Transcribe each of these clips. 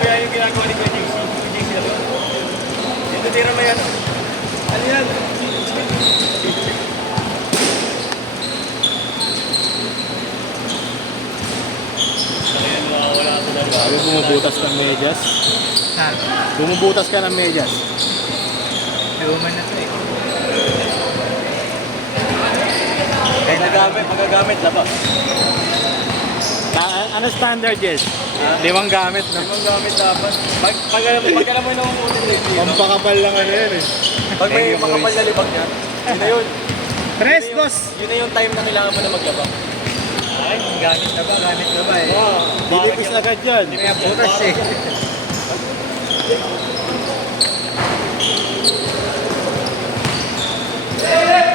Kaya yung ginagawa ni Kuya JC. Kuya JC na ba? Yung natira mo yan. Ano yan? Sabi, bumubutas ng medyas. Ha? Bumubutas ka ng medyas. Human na to eh. Magagamit labas. Ano standard, Jess? 5 gamit, no? Ibang gamit dapat. Pag alam mo yung nangungutin na yun. Pampakapal lang ano yan eh. Pag may makapal na libag niya, yun na yun. Tres, boss! Yun na yung time na kailangan mo na maglabang. Ay, gamit na ba eh. Dilipis agad yan. Kaya butas eh.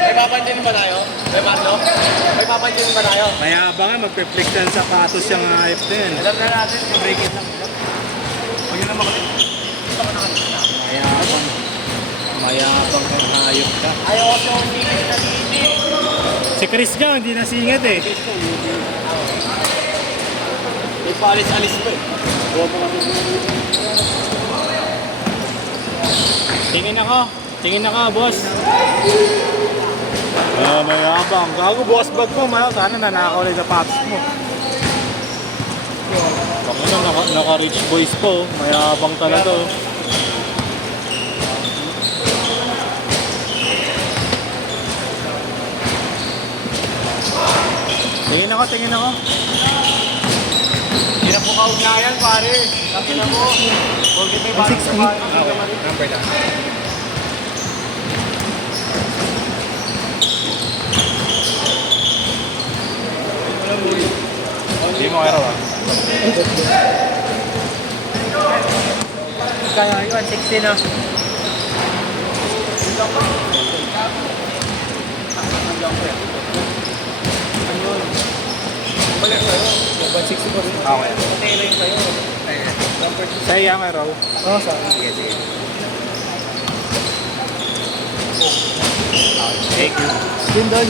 May papansin ba tayo? May maso? May papansin ba tayo? Mayabang nga, magpe-flex ng sapatos yung hype na yan. Alam na natin, break it lang. Huwag yun na makulit. Mayabang. Mayabang kang hayop ka. Ayaw ko yung singit na hindi. Si Chris nga, hindi nasingit eh. May palis-alis pa eh. Tingin ako, boss. Mayabang. Gago, boss bag mo. Sana nanakaw ulit sa paps mo. Naka-rich boys po. Mayabang talaga. Tingin ako. Hindi na po kaugnayan pare. Sabi na mo. Huwag may bagay sa pare. Number lang. Hindi mo kaya ah. Kaya yun, 16 na. Balik sa'yo. 160 po rin. Okay. Okay na yun sa'yo. Sa iya nga raw. Oo, sa akin. Sige, sige. Thank you. Yun doon.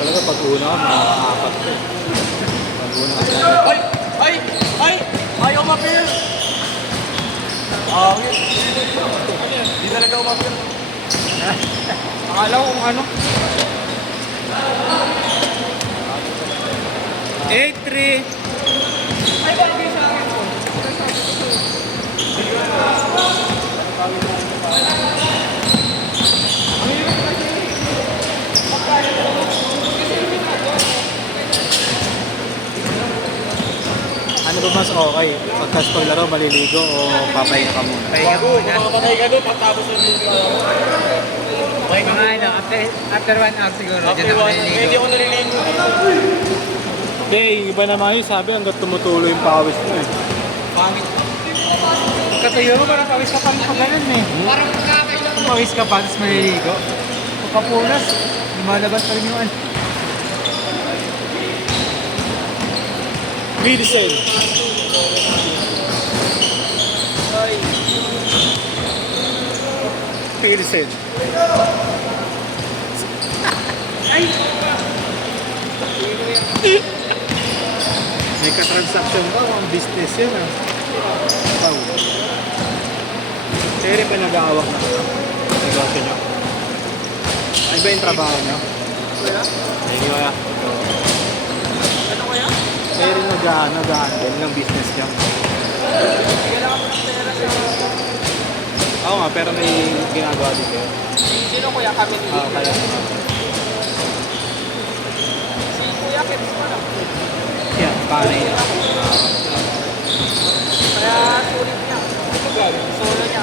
Talaga pag una ka, makakapat ko. Pag una ka. Ay! Ay! Ay! Ayaw mapil! Ah, yun. Hindi talaga umapil. Akala ko kung ano. 8-3. Ay, ba hindi sa akin po? Ano ba mas okay? Pagkas paglaro, maliligo o papahinga ka muna? Pahinga Bago, muna. makapatay ka doon, pagtapos ng Mga ano, after 1 hour siguro. After Diyan ako one, hindi naliligo. ako naliligo. Hindi, iba naman yun. Sabi hanggat tumutuloy yung pawis mo eh. Pangit. Katuyo mo, parang pawis ka pa rin pag ganun eh. Parang pagkakailan mo. Pawis ka pa, tapos maliligo. Pagkapunas, lumalabas pa rin yung ano. Medicine. Medicine. May ka-transaction ba? Ang business yun ah. Wow. Kaya rin ba nag-aawak na negosyo nyo? Ano ba yung trabaho nyo? Thank you kaya. Ano kaya? Kaya rin nag-handle ng business nyo. Kailangan mo ng pera sa... Oo nga, pero may ginagawa din kayo. Sino kuya kami ni Kaya. Si Kuya Kips pa lang. Yan, panay na. Kaya sulit niya. Solo niya.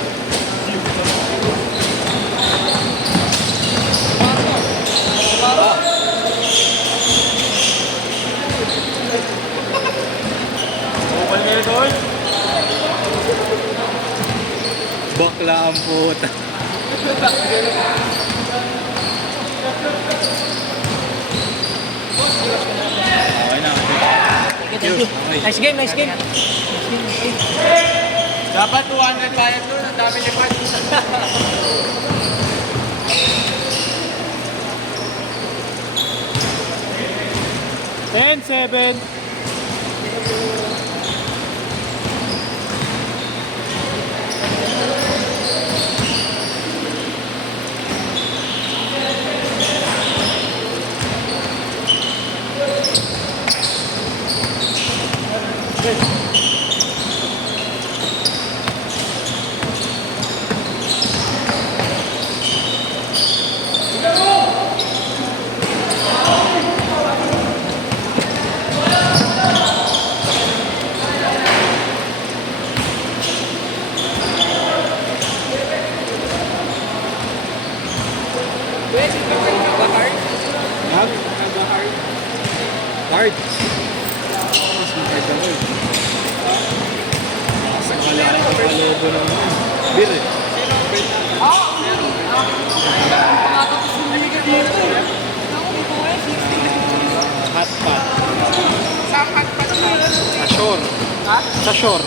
Kupal niya doon. Bakla ang puta. Okay na. Thank you. Nice game, nice game. Dapat 200 bayad doon. Ang dami ni Pat. 10-7. Hard. Mas makita mo eh. Sa kalaki ka palobo naman. Beer eh. Hot pot. Sa shore. Ha? Sa shore.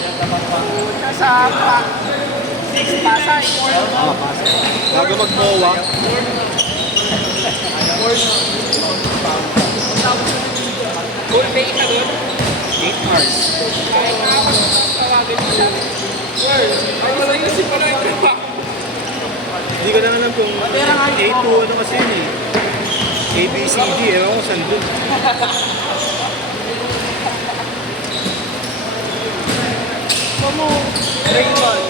Sa pa. 6 Pasay. Bago mag-mowa. Full pay ka doon. 8 hours. Kahit nga ako tawagin mo siya. Ay, wala yung isip ko na yung pa. Hindi ko na alam kung A2 ano kasi yun eh. ABCD, ewan ko saan dun. Como, Raymond.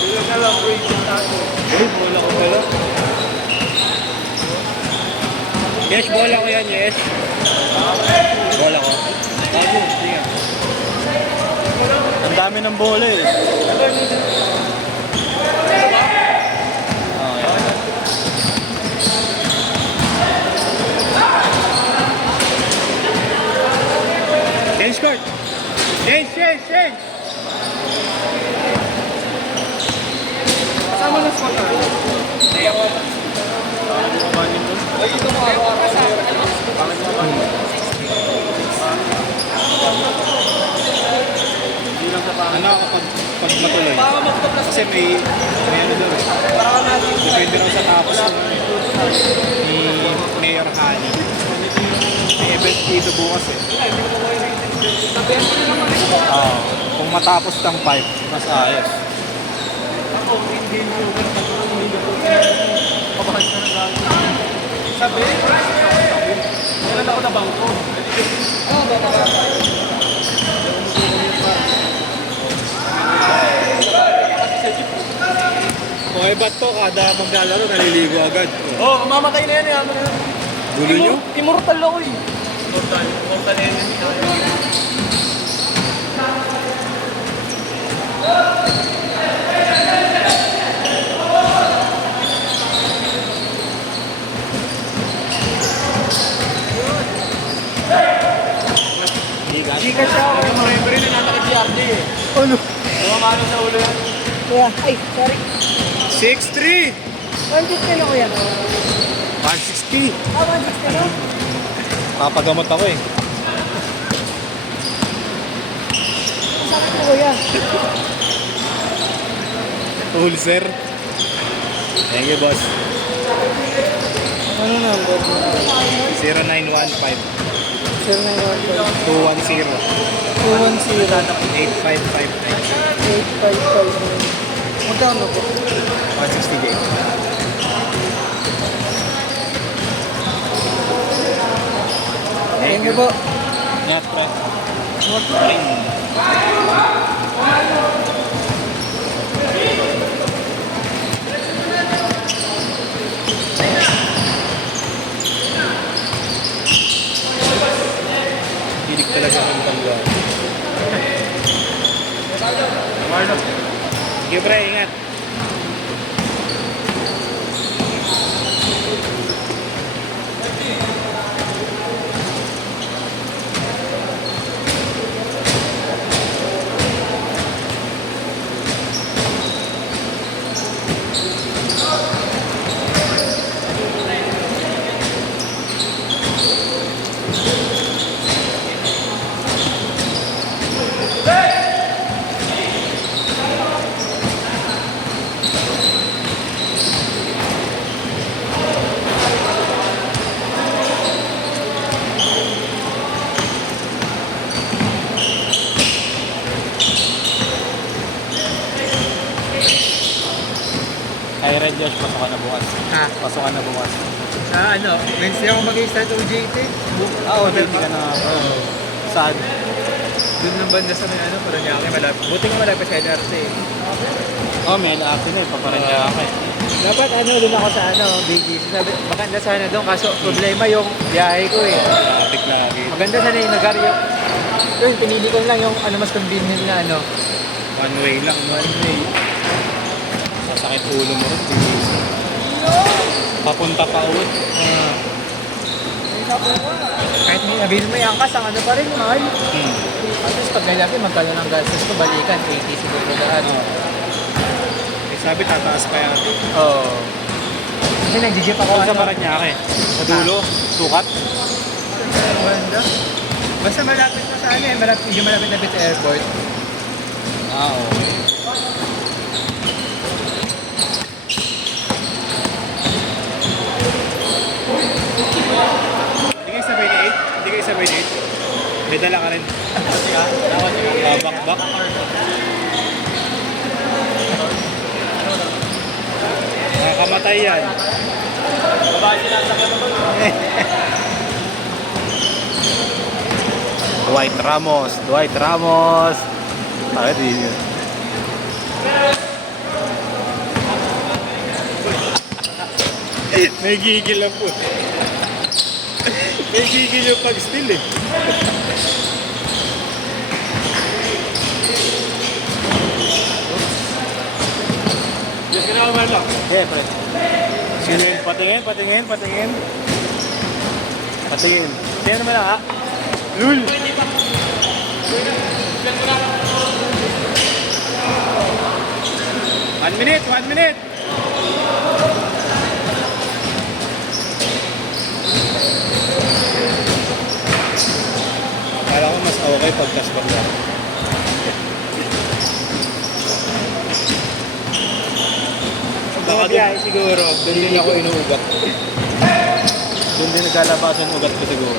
Hindi na lang, Raymond ako. Bola ko pala. Yes, bola ko yan, yes. Bola ko. Bago, sige. Ang dami ng bola eh. Oh, yan. Change court. Change. Kasama na sa mga. Hindi ako. Ay, ito mo ako. Ano ako pag matuloy? Kasi may ano daw eh. Depende raw sa tapos ni Mayor Hani. May event dito bukas eh. Oo. Kung matapos ng 5, mas ayos. Sabi, kailan ako na bangko? Okay, ba't to? Kada maglalaro, naliligo agad. Oh, mamatay na yan eh. Ano na yan? Gulo nyo? Immortal ako eh. Mortal enemy. Giga siya ako. Yung mga referee na natakit si RJ eh. Ano? Mamamano sa ulo yan. Kuya, ay, sorry. 6'3". 160 na kuya. 160. Ah, 160 na? Papagamot ako eh. Sakit ko kuya. Ulcer. Thank you, boss. Ano number? 0915 0915 210 210 8559 8559. Magkano po? 160 day. Thank you po. Ingat, pre. Hilig talaga ang tangga. Sige, pre, ingat. Josh, pasokan na bukas. Ha? Pasokan na bukas. Ano, Wednesday ako mag-i-start OJT. Hindi ka na. Saan? Doon ng banda sa may Paranaque, malapit. Buti nga malapit sa NRT. May LRT na eh, Paparanaque. Dapat doon ako sa BGC. Sabi, maganda sana doon, kaso problema yung biyahe ko eh. Traffic lagi. Maganda sana yung lugar yung... Yun, pinili ko lang yung mas convenient na One way lang. one way. Sasakit ulo mo rin. Papunta pa ulit. Kahit may sabihin mo yung angkas, ang pa rin, mahal. Hmm. At least pag nalapin, magkano ng gastos ko, balikan, 80 siguro lahat. Sabi, tataas pa yan. Oo. Kasi nag-jeep ako. Sa Paranaque. Sa dulo. Sukat. Maganda. Basta malapit na sa hindi malapit na sa airport. Okay. Hindi kayo sabay na 8? Hindi kayo sabay na 8? May dala ka rin. Bakbak. Nakakamatay yan. Dwight Ramos. Ay, di yun. May gigil lang po. May gigil yung pag-steal eh. Diyos ka na Marlo. Yeah, pre. Sino yun? Patingin. Sino naman lang ha? Lul! One minute! Kala ko mas okay pagkas pag lang. Baka biyahe siguro. Doon din ako inuugat. Doon din naglalabasan ng ugat ko siguro.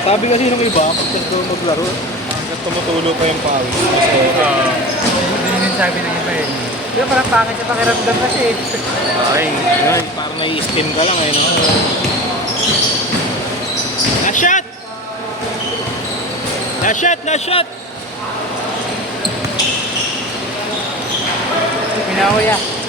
Sabi kasi nung iba, pagkas doon maglaro, hanggang tumutulo pa yung pawis. Mas okay. Hindi din sabi ng iba eh. Pero parang pangit sa pakiramdam kasi. Ay, yun, parang nai-steam ka lang eh, no? Na-shot! Pinawi ah.